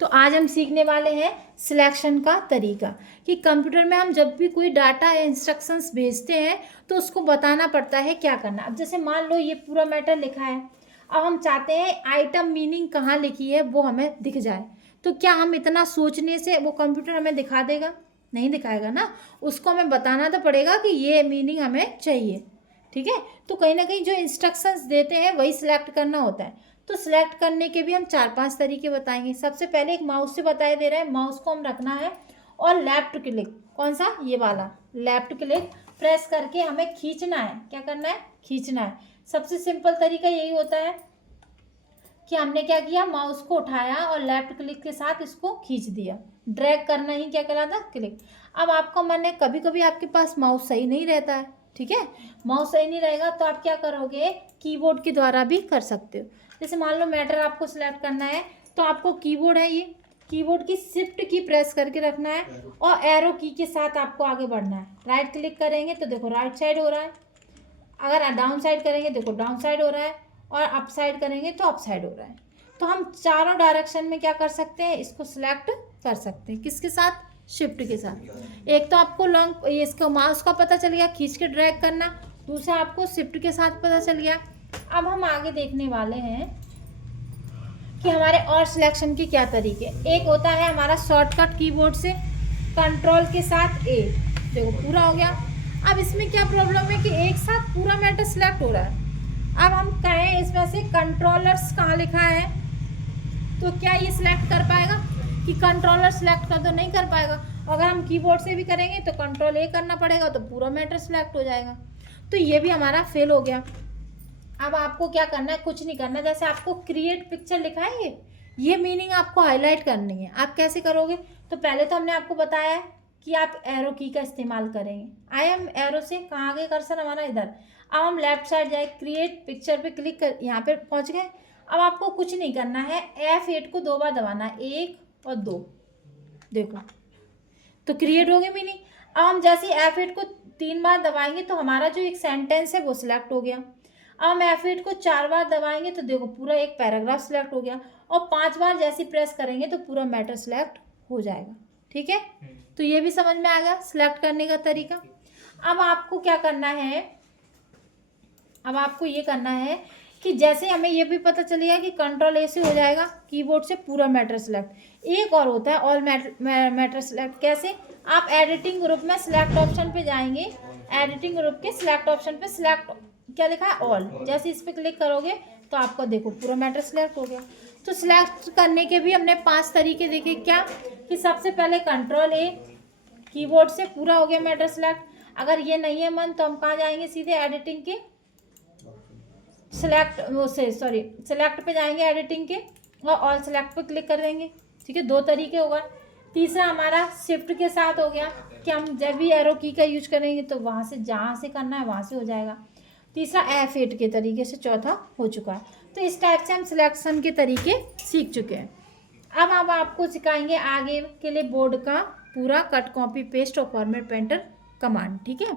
तो आज हम सीखने वाले हैं सिलेक्शन का तरीका कि कंप्यूटर में हम जब भी कोई डाटा या इंस्ट्रक्शंस भेजते हैं तो उसको बताना पड़ता है क्या करना। अब जैसे मान लो ये पूरा मैटर लिखा है, अब हम चाहते हैं आइटम मीनिंग कहाँ लिखी है वो हमें दिख जाए, तो क्या हम इतना सोचने से वो कंप्यूटर हमें दिखा देगा? नहीं दिखाएगा ना। उसको हमें बताना तो पड़ेगा कि ये मीनिंग हमें चाहिए। ठीक है, तो कहीं ना कहीं जो इंस्ट्रक्शंस देते हैं वही सिलेक्ट करना होता है। तो सिलेक्ट करने के भी हम 4-5 तरीके बताएंगे। सबसे पहले एक माउस से बताया दे रहा है, माउस को हम रखना है और लेफ्ट क्लिक, कौन सा, ये वाला लेफ्ट क्लिक प्रेस करके हमें खींचना है। क्या करना है? खींचना है। सबसे सिंपल तरीका यही होता है कि हमने क्या किया, माउस को उठाया और लेफ्ट क्लिक के साथ इसको खींच दिया। ड्रैग करना ही क्या कहलाता? क्लिक। अब आपका मन है कभी कभी आपके पास माउस सही नहीं रहता है, ठीक है, माउस सही नहीं रहेगा तो आप क्या करोगे, कीबोर्ड के द्वारा भी कर सकते हो। जैसे मान लो मैटर आपको सिलेक्ट करना है तो आपको कीबोर्ड है, ये कीबोर्ड की शिफ्ट की प्रेस करके रखना है और एरो की के साथ आपको आगे बढ़ना है। राइट क्लिक करेंगे तो देखो राइट साइड हो रहा है, अगर डाउन साइड करेंगे देखो डाउन साइड हो रहा है, और अप साइड करेंगे तो अप साइड हो रहा है। तो हम चारों डायरेक्शन में क्या कर सकते हैं, इसको सिलेक्ट कर सकते हैं। किसके साथ? शिफ्ट के साथ। एक तो आपको लॉन्ग इसका माउस का पता चल गया, खींच के ड्रैग करना। दूसरा आपको शिफ्ट के साथ पता चल गया। अब हम आगे देखने वाले हैं कि हमारे और सिलेक्शन के क्या तरीके। एक होता है हमारा शॉर्टकट कीबोर्ड से, कंट्रोल के साथ ए, देखो पूरा हो गया। अब इसमें क्या प्रॉब्लम है कि एक साथ पूरा मैटर सिलेक्ट हो रहा है। अब हम कहें इसमें से कंट्रोलर्स कहाँ लिखा है, तो क्या ये सिलेक्ट कर पाएगा? कि कंट्रोलर सिलेक्ट कर, तो नहीं कर पाएगा। अगर हम कीबोर्ड से भी करेंगे तो कंट्रोल ए करना पड़ेगा तो पूरा मैटर सिलेक्ट हो जाएगा, तो ये भी हमारा फेल हो गया। अब आपको क्या करना है, कुछ नहीं करना। जैसे आपको क्रिएट पिक्चर लिखा है, ये मीनिंग आपको हाईलाइट करनी है। आप कैसे करोगे? तो पहले तो हमने आपको बताया है कि आप एरो की का इस्तेमाल करेंगे। आई एम एरो से कहाँ गए कर्सर हमारा? इधर। अब हम लेफ्ट साइड जाए, क्रिएट पिक्चर पे क्लिक कर, यहाँ पे पहुँच गए। अब आपको कुछ नहीं करना है, F8 को 2 बार दबाना है, 1 और 2, देखो तो क्रिएट हो गई मीनिंग। अब हम जैसे F8 को 3 बार दबाएंगे तो हमारा जो एक सेंटेंस है वो सिलेक्ट हो गया। अब हम F8 को 4 बार दबाएंगे तो देखो पूरा एक पैराग्राफ सिलेक्ट हो गया, और 5 बार जैसे प्रेस करेंगे तो पूरा मैटर सिलेक्ट हो जाएगा। ठीक है, तो ये भी समझ में आ गया सिलेक्ट करने का तरीका। अब आपको क्या करना है, अब आपको ये करना है कि जैसे हमें ये भी पता चलेगा कि कंट्रोल ए से हो जाएगा कीबोर्ड से पूरा मैटर सिलेक्ट। एक और होता है ऑल मैटर सिलेक्ट। कैसे? आप एडिटिंग ग्रुप में सिलेक्ट ऑप्शन पे जाएंगे, एडिटिंग ग्रुप के सिलेक्ट ऑप्शन पे सिलेक्ट क्या लिखा है, ऑल, जैसे इस पर क्लिक करोगे तो आपको देखो पूरा मैटर सिलेक्ट हो गया। तो सिलेक्ट करने के भी हमने 5 तरीके देखे। क्या कि सबसे पहले कंट्रोल ए, कीबोर्ड से पूरा हो गया मैटर सिलेक्ट। अगर ये नहीं है मन तो हम कहाँ जाएंगे, सीधे एडिटिंग के सिलेक्ट वो से सॉरी सिलेक्ट पे जाएंगे एडिटिंग के, और ऑल सिलेक्ट पे क्लिक कर देंगे। ठीक है, 2 तरीके होगा। तीसरा हमारा शिफ्ट के साथ हो गया कि हम जब भी एरो की का यूज करेंगे तो वहाँ से जहाँ से करना है वहाँ से हो जाएगा। तीसरा F8 के तरीके से। चौथा हो चुका है। तो इस टाइप से हम सिलेक्शन के तरीके सीख चुके हैं। अब आपको सिखाएंगे आगे के लिए बोर्ड का पूरा कट, कॉपी, पेस्ट और फॉर्मेट पेंटर कमांड। ठीक है।